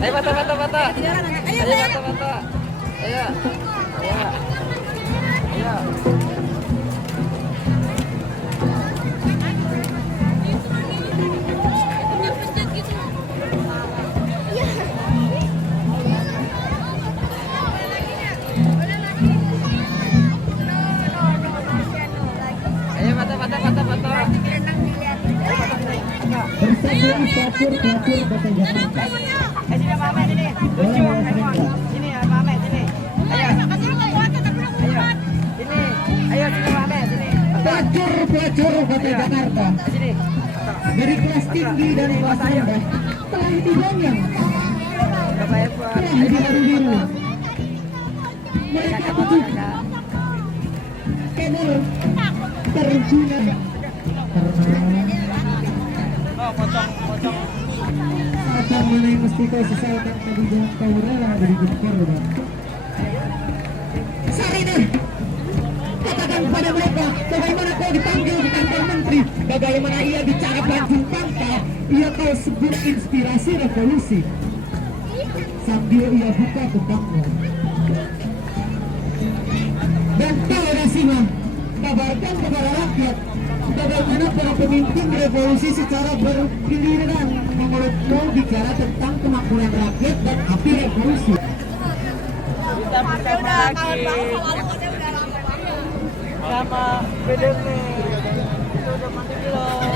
Ayo foto foto foto. Ayo foto foto. Ayo. Ayo. Ayo. Ayo foto foto foto foto. Bersama pelacur-pelacur Kota Jakarta. Sini Mame sini. Lucu. Sini Mame sini. Ayo. Ayo. Sini. Ayo sini Mame sini. Pelacur-pelacur Kota Jakarta Sini. dari kelas tinggi dan kelas rendah telah digonyang, Bapak Eva. telah diharu-biru. Mereka menuju kenal terjun Oh, pocong. saat mana yang mesti kau sesalkan tadi jangan kau rela dari jengkar. Sarina, katakan pada mereka bagaimana kau dipanggil di kantor menteri, bagaimana ia bicara Tanjung Pangkal, ia kau sebut inspirasi revolusi, sambil ia buka tentangmu. Dan kau Rasima, kabarkan kepada rakyat bagaimana para pemimpin revolusi secara bergiliran menurutmu bicara tentang kemakmuran rakyat dan api revolusi. Kita bersama lagi sama BDM. Itu udah mandi belum?